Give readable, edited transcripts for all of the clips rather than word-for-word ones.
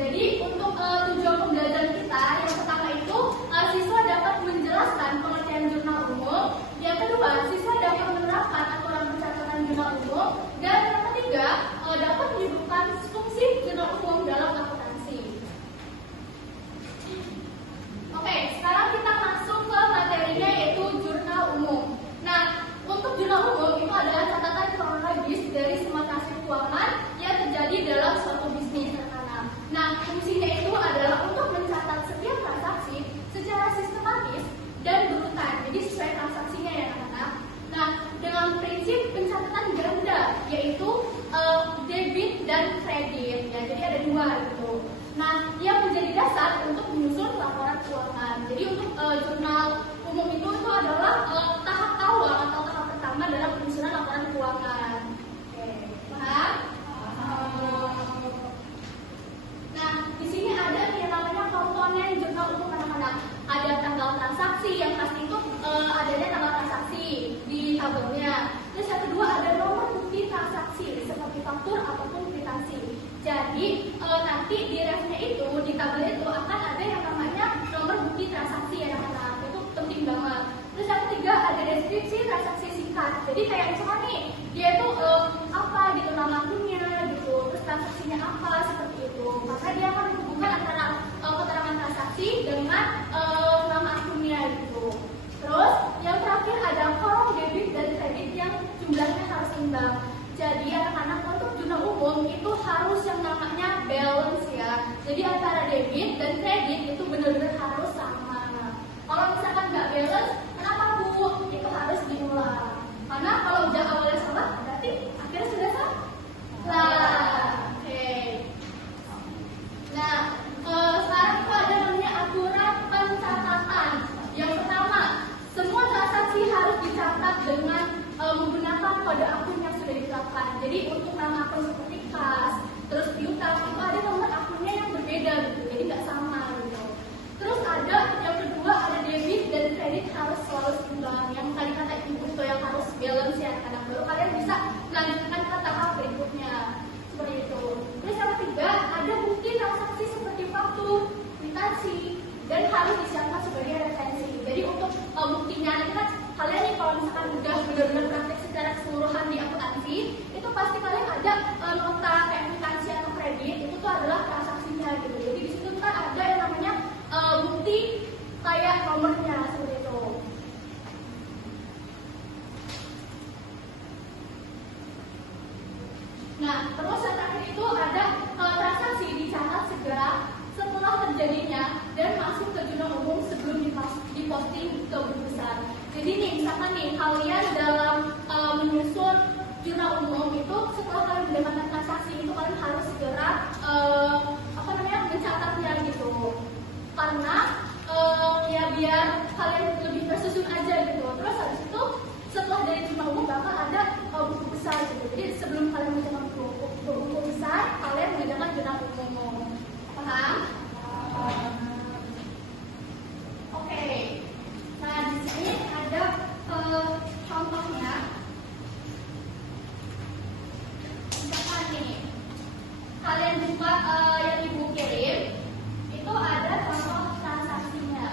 Jadi untuk tujuan pembelajaran kita yang pertama itu siswa dapat menjelaskan pengertian jurnal umum. Yang kedua, siswa dapat menerapkan aturan pencatatan jurnal umum. Dan yang ketiga, dapat menyebutkan fungsi jurnal umum dalam akuntansi. Oke, sekarang kita masuk ke materinya yaitu jurnal umum. Nah, untuk jurnal umum itu adalah catatan kronologis dari semua transaksi keuangan yang terjadi dalam suatu bisnis. Nah, fungsinya itu adalah untuk mencatat setiap transaksi secara sistematis dan berurutan. Jadi sesuai transaksinya ya anak-anak. Nah, dengan prinsip pencatatan ganda yaitu debit dan kredit. Ya, jadi ada dua gitu. Nah, yang menjadi dasar untuk menyusun laporan keuangan. Jadi untuk jurnal umum itu adalah tahap awal atau tahap pertama dalam penyusunan laporan keuangan. Oke, paham? Nah, di sini ada yang namanya komponen jurnal umum anak-anak. Ada tanggal transaksi yang pasti itu adanya tanggal transaksi di tabelnya. Terus yang kedua ada nomor bukti transaksi seperti faktur ataupun kwitansi. Jadi nanti di refnya itu di tabel itu akan ada yang namanya nomor bukti transaksi ya anak-anak. Itu penting banget. Terus yang ketiga ada deskripsi transaksi singkat. Jadi kayak misalnya nih dia itu apa gitu nama akunnya gitu. Terus transaksinya apa seperti itu. Maka dia akan menghubungkan antara keterangan transaksi dengan nama akunnya gitu. Terus yang terakhir ada kolom debit dan kredit yang jumlahnya harus imbang. Jadi anak-anak untuk jurnal umum itu harus yang namanya balance ya. Jadi antara debit dan kredit itu benar-benar harus sama. Kalau misalkan nggak balance, kenapa Bu? Itu harus diulang. Karena kalau udah awalnya salah, berarti akhirnya sudah salah. Oke. Nah, sekarang itu ada namanya aturan pencatatan. Yang pertama, semua transaksi harus dicatat dengan menggunakan kode akun yang sudah ditetapkan. Jadi untuk nama akun seperti kas, terus piutang itu ada nomor akunnya yang berbeda gitu. Jadi nggak sama gitu. Terus ada yang kedua ada debit dan kredit harus selalu seimbang. Yang tadi kata ibu itu yang harus balance ya anak-anak. Baru kalian bisa melanjutkan ke tahap berikutnya. Seperti itu. Terus yang ketiga ada bukti transaksi seperti faktur, kwitansi dan harus disiapkan sebagai referensi. Jadi untuk buktinya nanti kan kalian nih kalau misalkan udah benar-benar praktek secara keseluruhan di akuntansi, itu pasti kalian ada nota kayak kwitansi atau kredit itu tuh adalah transaksinya gitu. Jadi di situ kan ada yang namanya bukti kayak nomornya seperti itu. Nah, terus yang terakhir itu ada transaksi dicatat segera setelah terjadinya dan masuk ke jurnal umum sebelum diposting ke buku besar. Jadi nih, misalkan nih kalian dalam menyusun jurnal umum itu setelah kalian mendapatkan transaksi itu kalian harus segera mencatatnya gitu. Karena ya biar kalian lebih tersusun aja gitu. Terus habis itu setelah dari jurnal umum bakal ada buku besar gitu. Jadi sebelum kalian mengerjakan buku besar, kalian mengerjakan jurnal umum. Paham? Oke. Nah di sini ada contohnya. Misalkan nih, kalian buka yang ibu kirim, itu ada contoh transaksinya.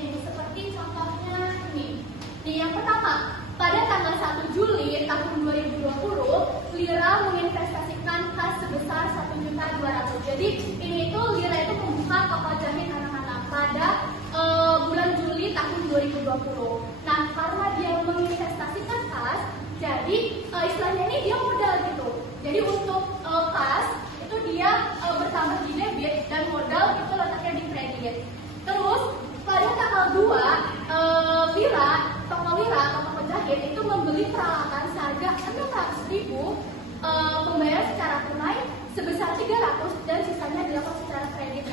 Seperti contohnya ini. Yang pertama, pada tanggal 1 Juli tahun 2020, Lira menginvestasikan kas sebesar 1.200.000. Jadi ini tuh Lira itu membuka kapal jahit anak-anak pada bulan Juli tahun 2020. Nah, karena dia menginvestasikan kas, jadi istilahnya ini dia modal gitu. Jadi untuk kas itu dia bertambah di debit dan modal itu letaknya di kredit. Terus pada tanggal 2, toko Lira atau toko jahit itu membeli peralatan seharga 600.000, pembayaran secara tunai sebesar 300 dan sisanya dilakukan secara kredit.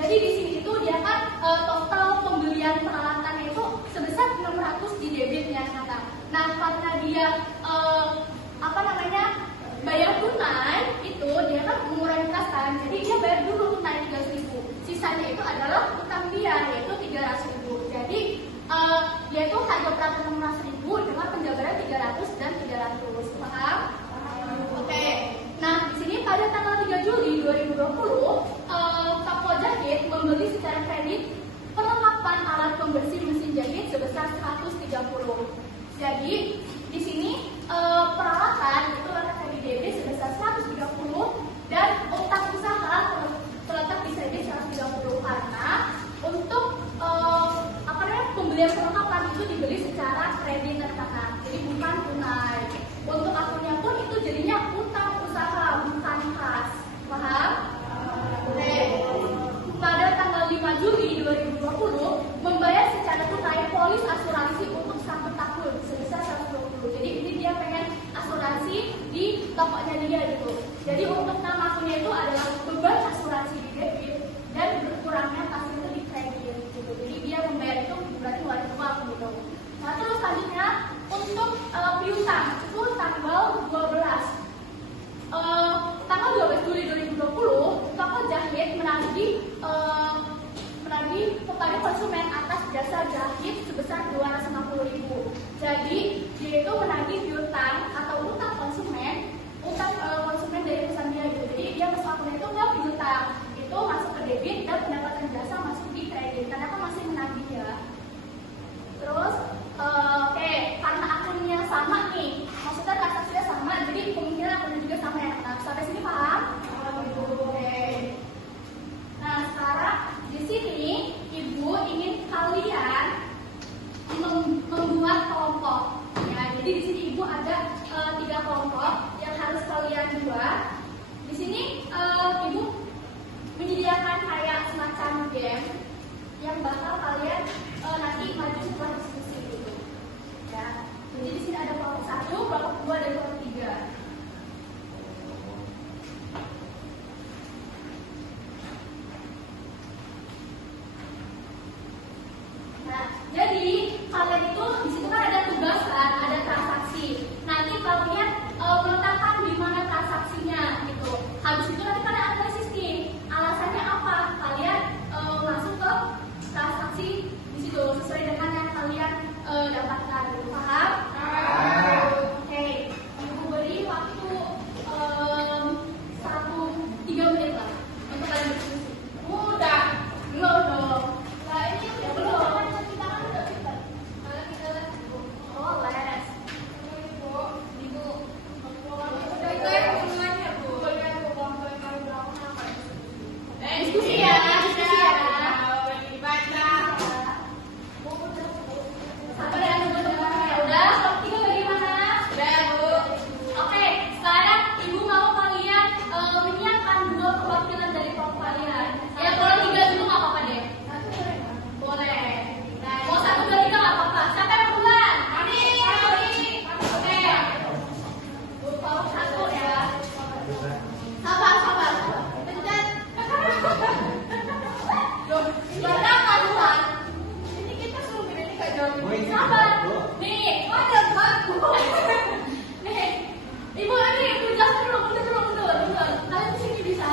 Jadi di sini itu dia kan total pembelian peralatannya itu sebesar 600 di debitnya. Nah karena dia bayar tunai itu dia kan mengurangi kas kan, jadi dia bayar dulu tunai 300.000. Sisanya itu adalah utang dia yaitu 300.000. Jadi dia itu harga peraturan 16.000 dengan penjabaran 300 dan 300. Paham? Oke. Nah, di sini pada tanggal 3 Juli 2020 toko jahit membeli secara kredit perlengkapan alat pembersih mesin jahit sebesar 130. Jadi di sini peralatan itu akan debit sebesar 130 dan utang usaha terletak di kredit 130 karena untuk pembelian perlengkapan itu dibeli secara kredit anak-anak, jadi bukan tunai. Untuk akunnya pun itu jadinya utang usaha bukan kas. Paham? Oke. Pada tanggal 5 Juli 2020 membayar secara tunai polis asuransi untuk 1 tahun sebesar 120. Jadi ini dia pengen asuransi di tokonya dia gitu. Jadi untuk nama akunnya itu adalah beban asuransi di debit dan berkurangnya kas itu di kredit gitu. Jadi dia membayar itu berarti wajib uang gitu. Nah terus selanjutnya untuk piutang itu tanggal 12. Tanggal 12 Juli 2020 toko jahit menagih kepada konsumen atas jasa jahit sebesar 250.000. Jadi dia itu menagih piutang atau utang konsumen dari perusahaan dia gitu. Jadi dia masuk akunnya itu nggak piutang, itu masuk ke debit dan pendapatan jasa masuk di kredit karena kan masih menagih ya. Terus oke, karena akunnya sama nih, maksudnya transaksinya sama, jadi kemungkinan akunnya juga sama ya. Nah, sampai sini paham? Oke. Nah, sekarang di sini ibu ingin kalian membuat kelompok. Ya, jadi di sini ibu ada 3 kelompok yang harus kalian buat. Di sini ibu menyediakan kayak semacam game yang bakal kalian nanti maju setelah diskusi gitu. Ya, jadi di sini ada kelompok 1, kelompok 2, dan kelompok 3. Nah, jadi kalian itu di situ kan ada tugas kan, ada transaksi. Nanti kalian meletakkan di mana transaksinya gitu. Habis itu nanti kalian analisis nih, alasannya apa kalian masuk ke transaksi di situ sesuai dengan yang kalian dapatkan. Paham? Oke, ibu beri waktu 3 menit lah untuk kalian berdiskusi. Udah, belum dong. Nah ini udah belum. Kita kan udah pintar. Kita les ibu. Oh les. Ibu. Udah itu ya hubungannya bu. Diskusi ya. Sabar ya teman-teman. Udah, kelompok 3 bagaimana? Udah bu. Oke, sekarang ibu mau kalian menyiapkan 2 perwakilan dari kelompok kalian. Ya kalau 3 itu nggak apa-apa deh. Boleh. Mau 1, 2, 3 nggak apa-apa. Siapa yang duluan? Kami. Oke. Bu kelompok 1 ya. Sabar. Pencet. Loh, berapa duluan? Ini kita suruh ini nggak jauh. Sabar. Nih, ada bagus. Nih, ibu ini jelaskan dulu. Kalian di sini bisa?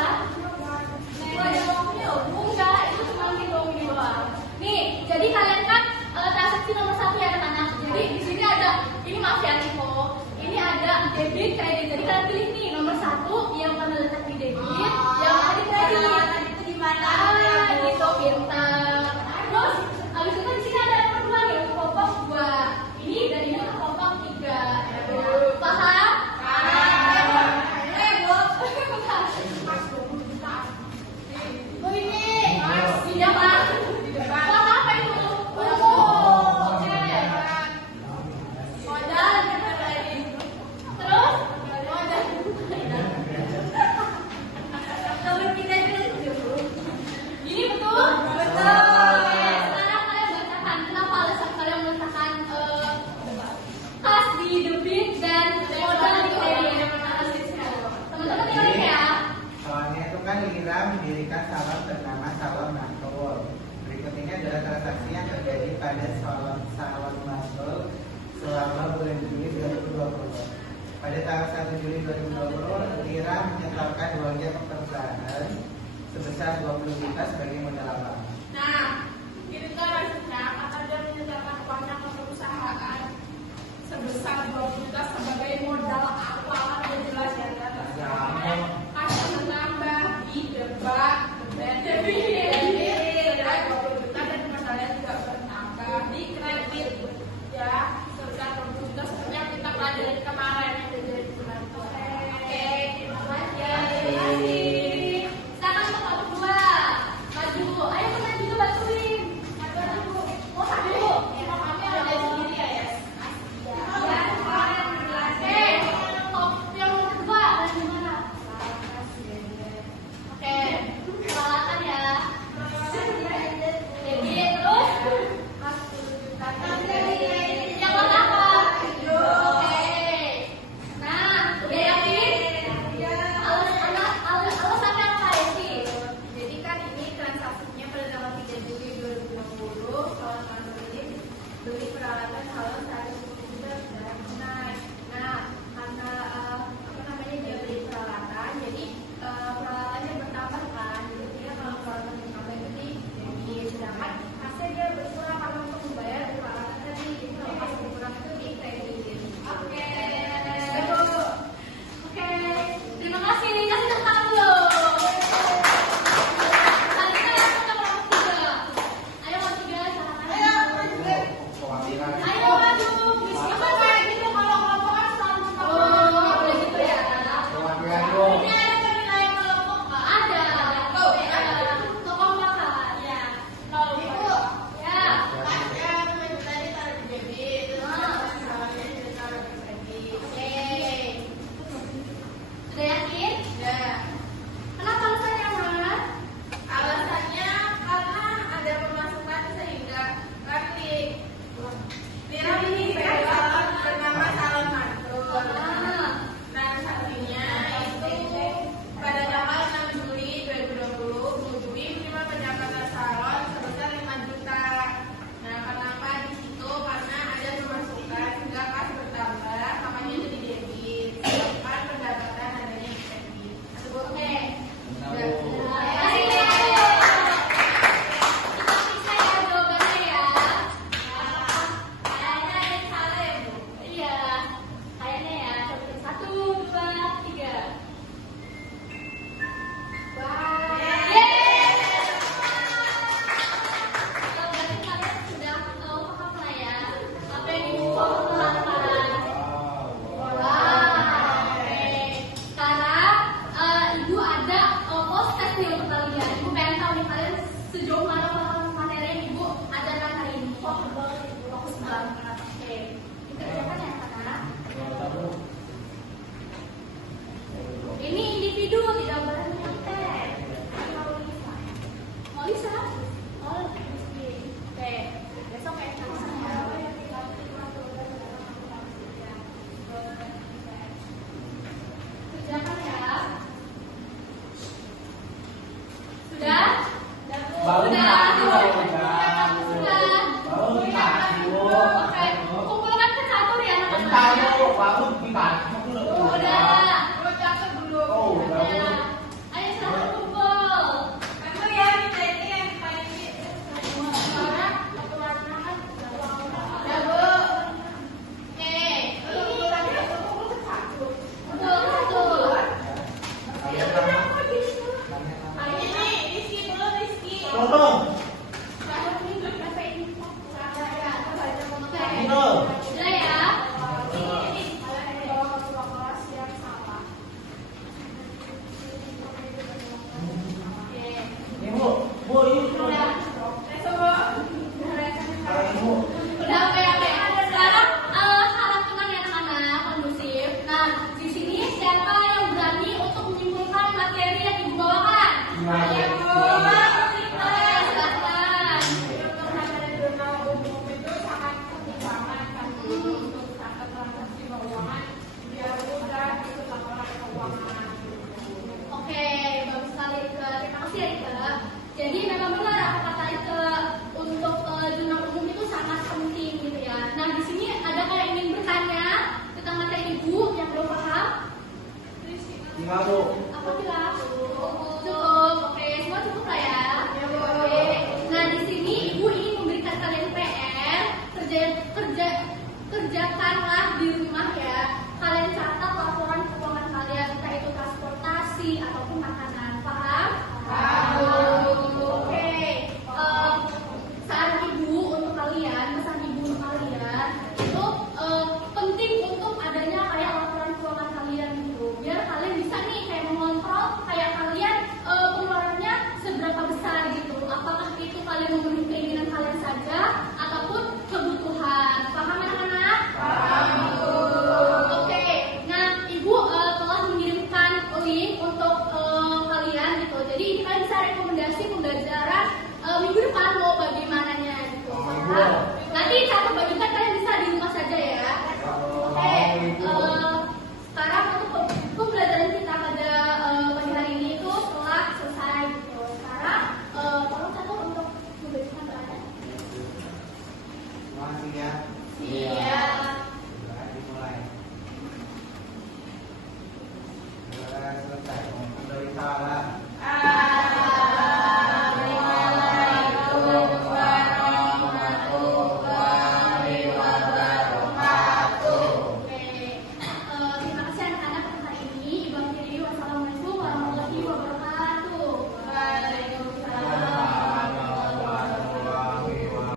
Nih, ada waktunya. Enggak, itu cuma ini doang. Nih, jadi kalian kan transaksi nomor 1 ya anak-anak. Jadi di sini ada, ini maaf ya info. Ini ada debit, kredit. Jadi kalian pilih nih nomor 1 yang mana letak di debit, yang mana di kredit. Itu di mana? Gitu pintar. Terus habis itu di sini ada nomor 2 nih, kelompok 2. Ini dan ini kelompok 3. Paham? Ini apa? Warna apa itu? Oke. Modal. Terus? Modal. pada tanggal 1 Juli 2020 Lira menyetorkan uangnya perusahaan sebesar 20 juta sebagai modal awal. Nah, itu kan maksudnya kata dia menyetorkan uangnya ke perusahaan sebesar 20 juta sebagai modal awal, ada jelas ya kan? Kasih menambah di debat, jadi 20 juta dan modalnya juga bertambah di kredit ya sebesar 20 juta seperti yang kita pelajari kemarin yang jadi bulan Oke, terima kasih. Sekarang untuk kelompok 2. Maju. Ayo teman juga bantuin. Maju. Oh, maju. Sama kami ada sendiri ya, ya. Ya, kemarin menjelaskan. 5 Bu. Apa kilas?